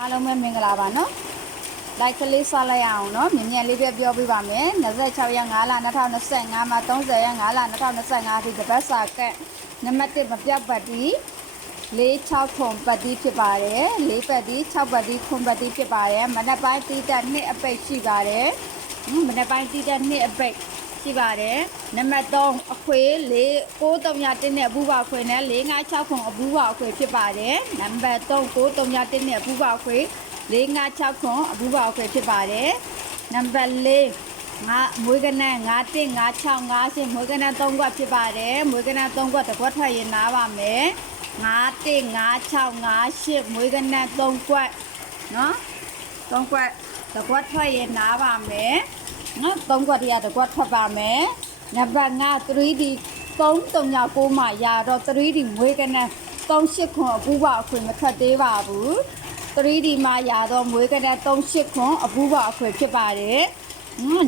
အားလုံးပဲမင်္ဂလာပါနော်လိုက်ကလေးဆွလိုက်ရအောင်နော်မြင်မြန်လေးပဲပြောပြပါမယ်26ရက်5လ2025မှာ30ရက်5လ2025အထိတပတ်စာကက်နံပါတ်1မပြောက်ပတ်တီ46ခွန်ပတ်တီဖြစ်ပါတယ်4ပတ်တီ6ပတ်တီခွန်ပတ်တီဖြစ်ပါတယ်မနက်ပိုင်းတီးတက်2အပိတ်ရှိပါတယ်မနက်ပိုင်းတီးတက်2အပိတ်ရှိပါတယ်နံပါတ်3အခွေ6331နဲ့အပူပါအခွေနဲ့456ခွန်အပူပါအခွေဖြစ်ပါတယ်နံပါတ်36331နဲ့အပူပါအခွေ456ခွန်အပူပါအခွေဖြစ်ပါတယ်နံပါတ်4ငါမွေးကနန်း915658မွေးကနန်း3ခွက်ဖြစ်ပါတယ်မွေးကနန်း3ခွက်တစ်ခွက်ထွက်ရင်နားပါမယ်915658မွေးကနန်း3ခွက်နော်3ခွက်တစ်ခွက်ထွက်ရင်နားပါမယ်နော်3ခွက်တည်းတစ်ခွက်ထွက်ပါမယ်နံပါတ်5 3D 339မှာရတော့ 3D မွေးကနန်း38ခွန်အပူပါအခွေမထွက်သေးပါဘူး 3D မှာရတော့မွေးကနန်း38ခွန်အပူပါအခွေဖြစ်ပါတယ်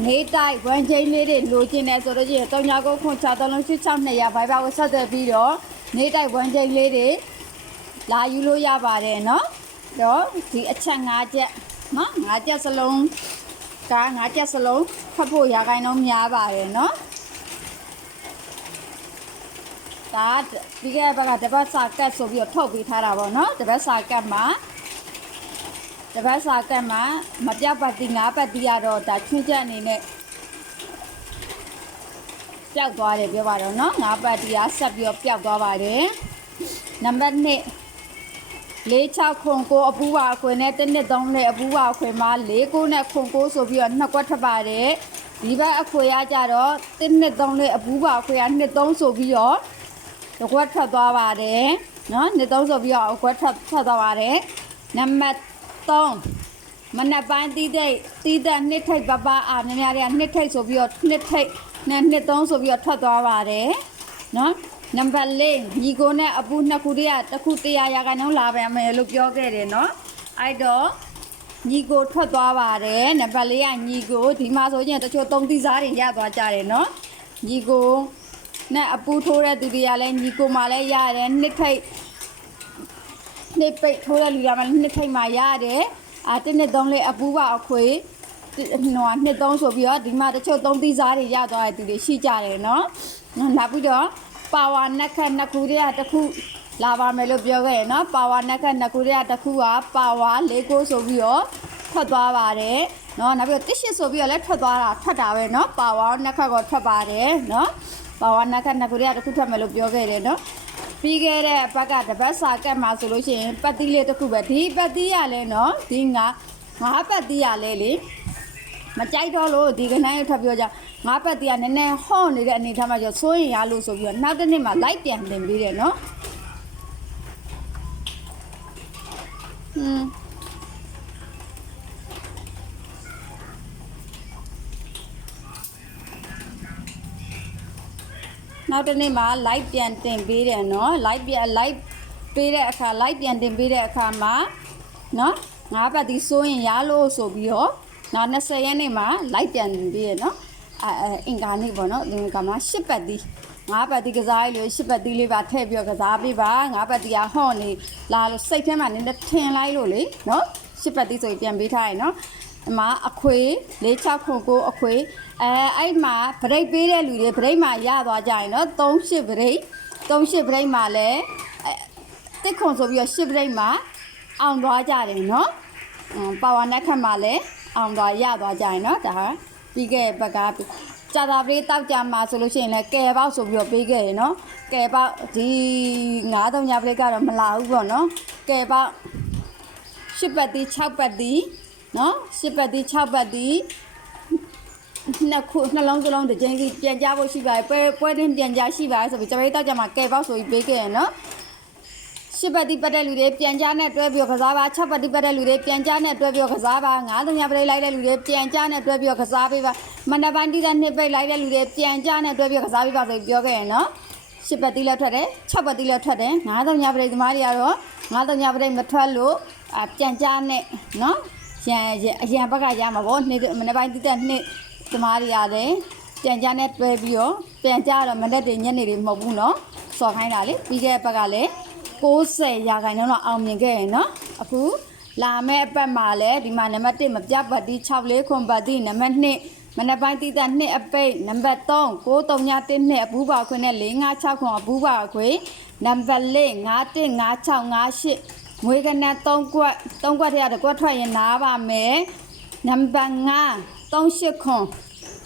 နေတိုက်ဝမ်ချင်းလေးတွေလိုချင်တယ်ဆိုတော့ကျ39ခွန်6386 200ဘိုင်ဘာကိုဆက်သွယ်ပြီးတော့နေတိုက်ဝမ်ချင်းလေးတွေလာယူလို့ရပါတယ်နော်တော့ဒီအချက်5ချက်နော်5ချက်စလုံးက5ချက်စလုံးဖတ်ဖို့ရာခိုင်နှုန်းများပါတယ်နော်ဒါဒီကဘက်ကတပတ်စာကတ်ဆိုပြီးတော့ထုတ်ပေးထားတာပေါ့နော်တပတ်စာကတ်မှာမပြောက်ပတ်တီ9ပတ်တီရတော့ဒါချွင်းချက်အနေနဲ့ပျောက်သွားတယ်ပြောပါတော့နော်9ပတ်တီကဆက်ပြီးတော့ပျောက်သွားပါတယ်နံပါတ်2 46ခွန်ကိုအပူပါအခွေနဲ့1နှစ်3နဲ့အပူပါအခွေမှာ49နဲ့ခွန်ကိုဆိုပြီးတော့2ခွက်ထွက်ပါတယ်ဒီဘက်အခွေရကြတော့1နှစ်3နဲ့အပူပါအခွေက2 3ဆိုပြီးတော့တစ်ခွက်ထွက်သွားပါတယ်နော်2 3ဆိုပြီးတော့အခွက်ထွက်သွားပါတယ်နံပါတ်3မနက်ပိုင်းတီးတဲ့နှစ်ထိပ်ပပအားများများတွေကနှစ်ထိပ်ဆိုပြီးတော့နှစ်ထိပ်နဲ့နှစ်3ဆိုပြီးတော့ထွက်သွားပါတယ်နော်နံပါတ်4ညီကိုနဲ့အပူနှစ်ခုတည်းတစ်ခု100ရာခိုင်နှုန်းလာပါမယ်လို့ပြောခဲ့တယ်နော်အဲ့တော့ညီကိုထွက်သွားပါတယ်နံပါတ်4ကညီကိုဒီမှာဆိုရင်တချို့3သီးစားတွေရသွားကြတယ်နော်ညီကိုနဲ့အပူထိုးတဲ့သူတွေကလည်းညီကိုမှလည်းရတယ်နှစ်ထိပ်နှစ်ပိတ်ထိုးတဲ့လူတွေကလည်းနှစ်ထိပ်မှရတယ်1နှစ်3လေးအပူပါအခွေနှစ်3ဆိုပြီးတော့ဒီမှာတချို့3သီးစားတွေရသွားတဲ့သူတွေရှိကြတယ်နော်နောက်ပြီးတော့ပါဝါနက်ခတ်နှစ်ခုတည်းတစ်ခုလာပါမယ်လို့ပြောခဲ့ရနော်ပါဝါနက်ခတ်နှစ်ခုတည်းတစ်ခုကပါဝါ49ဆိုပြီးတော့ထွက်သွားပါတယ်နော်နောက်ပြီးတော့18ဆိုပြီးတော့လည်းထွက်တာပဲနော်ပါဝါနက်ခတ်ကိုထွက်ပါတယ်နော်ပါဝါနက်ခတ်နှစ်ခုတည်းတစ်ခုထွက်မယ်လို့ပြောခဲ့တယ်နော်ပြီးခဲ့တဲ့ဘက်ကတပတ်စာကတ်မှာဆိုလို့ရှိရင်ပတ်တီးလေးတစ်ခုပဲဒီပတ်တီးရလဲနော်ဒီငါပတ်တီးရလဲလေမကြိုက်တော့လို့ဒီကနန်းရထပ်ပြောကြ9ပတ်တီးကနည်းနည်းဟော့နေတဲ့အနေထားမှာကျစိုးရင်ရလို့ဆိုပြီးတော့နောက်တစ်နေ့မှာလိုက်ပြန်တင်ပေးတယ်နော်နောက်တစ်နေ့မှာ live ပြန်တင်ပေးတယ်နော် live ပေးတဲ့အခါ live ပြန်တင်ပေးတဲ့အခါမှာနော်9ပတ်တီးစိုးရင်ရလို့ဆိုပြီးတော့နောက်20ရက်နေ့မှာ live ပြန်တင်ပေးရနော်အင်္ဂါနေ့ပေါ့နော်ဒီကမှာ10ပတ်တီး9ပတ်တီးကစားရလို့10ပတ်တီးလေးပါထည့်ပြီးတော့ကစားပေးပါ9ပတ်တီးကဟော့နေလာလို့စိတ်ထဲမှာနည်းနည်းထင်လိုက်လို့လေနော်10ပတ်တီးဆိုရင်ပြန်ပေးထားရနော်အမအခွေ46ခွန်ကိုအခွေအဲ့မှာဗရိတ်ပေးတဲ့လူတွေဗရိတ်မှာရသွားကြရင်နော်38ဗရိတ်မှာလဲတစ်ခွန်ဆိုပြီးတော့10ဗရိတ်မှာအောင်သွားကြတယ်နော်ပါဝါနက်ခတ်မှာလဲအောင်သွားရသွားကြရင်နော်ဒါပြီးခဲ့ဘက်ကကြာတာပရိတောက်ကြမှာဆိုလို့ရှိရင်လဲကယ်ပေါက်ဆိုပြီးတော့ပေးခဲ့ရနော်ကယ်ပေါက်ဒီ9-3ညပရိကတော့မလာဘူးပေါ့နော်ကယ်ပေါက်10ပတ်တီး6ပတ်တီးနော်10ပတ်တီး6ပတ်တီးနှလုံးစလုံးတစ်ချိန်စီပြန်ကြဖို့ရှိပါတယ်ပွဲတင်းပြန်ကြရှိပါတယ်ဆိုပြီးကျပရိတောက်ကြမှာကယ်ပေါက်ဆိုပြီးပေးခဲ့ရနော်10ပတ်တီးပတ်တဲ့လူတွေပြန်ကြနဲ့တွဲပြီးကစားပါ6ပတ်တီးပတ်တဲ့လူတွေပြန်ကြနဲ့တွဲပြီးကစားပါ9-3ညပရိလိုက်တဲ့လူတွေပြန်ကြနဲ့တွဲပြီးကစားပေးပါမနက်ပိုင်းတီးတဲ့နှစ်ပိတ်လိုက်တဲ့လူတွေပြန်ကြနဲ့တွဲပြီးကစားပေးပါဆိုပြီးပြောခဲ့ရနော်10ပတ်တီးလည်းထွက်တယ်6ပတ်တီးလည်းထွက်တယ်9-3ညပရိသမားတွေကတော့9-3ညပရိမထွက်လို့ပြန်ကြနဲ့နော်အရန်ဘက်ကရမှာပေါ့နေ့မနေ့ပိုင်းတီးတဲ့နေ့သမားတွေရတယ်ပြန်ကြနဲ့တွဲပြီးတော့ပြန်ကြတော့မနေ့တည်းညနေတွေမဟုတ်ဘူးနော်စော်ခိုင်းတာလေပြီးခဲ့တဲ့ဘက်ကလည်း90ရာခိုင်နှုန်းတော့အောင်မြင်ခဲ့ရနော်အခု လာမဲ့အပတ်မှာလည်းဒီမှာနံပါတ်1မပြတ်ပတ်တီ6လေးခွန်ပတ်တီနံပါတ်2မနက်ပိုင်းတိတက်2အပိတ်နံပါတ်3 931နှစ်အပူပါခွင်နဲ့456ခွန်အပူပါခွင်နံပါတ်4 515658မွေးကနက်3ကွက်3ကွက်ထရတစ်ကွက်ထွက်ရင်နားပါမယ်နံပါတ်5 38ခွန်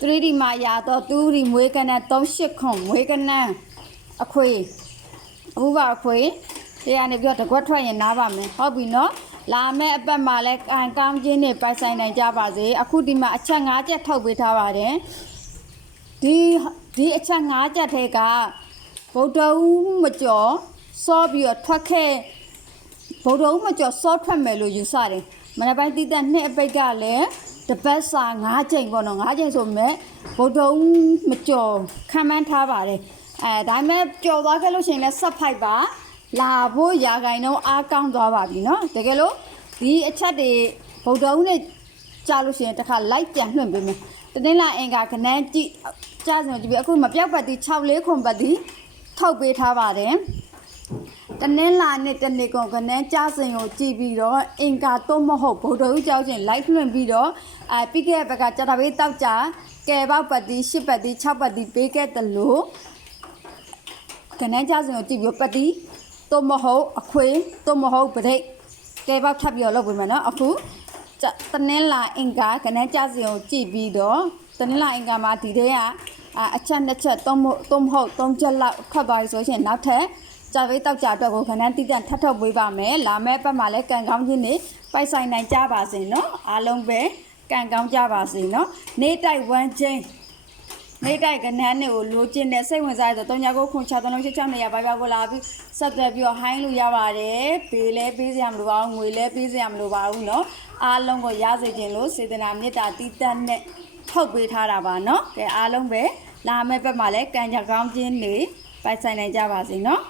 3D မှာရတော့2D မွေးကနက်38ခွန်မွေးကနက်အခွေအပူပါခွေတရားနေပြီးတော့တစ်ကွက်ထွက်ရင်နားပါမယ်ဟုတ်ပြီနော်လာမဲ့အပတ်မှာလဲကန်ကောင်းချင်းနေပိုက်ဆိုင်နိုင်ကြပါစေအခုဒီမှာအချက်5ချက်ထုတ်ပေးထားပါတယ်ဒီအချက်5ချက်ထဲကဗုဒ္ဓဦးမကျော်စောပြီးတော့ထွက်ခဲ့ဗုဒ္ဓဦးမကျော်စောထွက်မယ်လို့ယူဆတယ်မနေ့ပိုင်းတိတက်2အပိတ်ကလည်းတပတ်စာ5ချိန်ပေါ့နော်5ချိန်ဆိုမဲ့ဗုဒ္ဓဦးမကျော်ခံမှန်းထားပါတယ်ဒါပေမဲ့ကြော်သွားခဲ့လို့ရှိရင်လည်းဆက်ဖိုက်ပါလာဖို့ရာဂိုင်တော့အားကောင်းသွားပါပြီเนาะတကယ်လို့ဒီအချက်တွေဗုဒ္ဓဦးနဲ့ကြားလို့ရှိရင်တစ်ခါလိုက်ပြန်လွှင့်ပေးမယ်တနင်္လာအင်္ဂါခဏန်းကြည့်ကြားစင်ကြည့်ပြီးအခုမပြောက်ပတ်တီ6လေးခွန်ပတ်တီထုတ်ပေးထားပါတယ်တနင်္လာနေ့တနေ့ကုန်ခဏန်းကြားစင်ကိုကြည့်ပြီးတော့အင်္ဂါတော့မဟုတ်ဗုဒ္ဓဦးကြောက်ချင်းလိုက်လွှင့်ပြီးတော့ပြီးခဲ့တဲ့ဘက်ကကြာတာပေးတောက်ကြကဲပေါက်ပတ်တီ10ပတ်တီ6ပတ်တီပေးခဲ့တယ်လို့ခဏန်းကြားစင်ကိုကြည့်ပြီးပတ်တီတော့မဟုတ်အခွေတော့မဟုတ်ပရိတ်ကဲပေါက်ထပ်ပြီးတော့လုပ်ပေးမယ်နော်အခုတနင်္လာအင်္ဂါခဏန်းကြားစင်ကိုကြည့်ပြီးတော့တနင်္လာအင်္ဂါမှာဒီထဲကအချက်2ချက်တော့မဟုတ်3ချက်လောက်ထွက်သွားပြီဆိုရင်နောက်ထပ်ကြာပေးတောက်ကြအတွက်ကိုခဏန်းတိတက်ထပ်ထုတ်ပေးပါမယ်လာမယ့်ပတ်မှာလည်းကန်ကောင်းခြင်းနေပိုက်ဆိုင်နိုင်ကြပါစေနော်အားလုံးပဲကန်ကောင်းကြပါစေနော်နေတိုက်ဝမ်းချင်းနေတိုက်ကနန်းတွေကိုလိုချင်တဲ့စိတ်ဝင်စားတဲ့39ခွန်6 3 6 နေရပါကိုလာပြီးဆက်သွယ်ပြီးတော့ဟိုင်းလို့ရပါတယ်ပေးလဲပေးစရာမလိုပါဘူးငွေလဲပေးစရာမလိုပါဘူးเนาะအားလုံးကိုရစေခြင်းလို့စေတနာမေတ္တာတည်တတ်နဲ့ထုတ်ပေးထားတာပါเนาะကဲအားလုံးပဲလာမယ့်ဘက်မှာလဲကံကြကောင်းခြင်းတွေပိုက်ဆိုင်နိုင်ကြပါစေเนาะ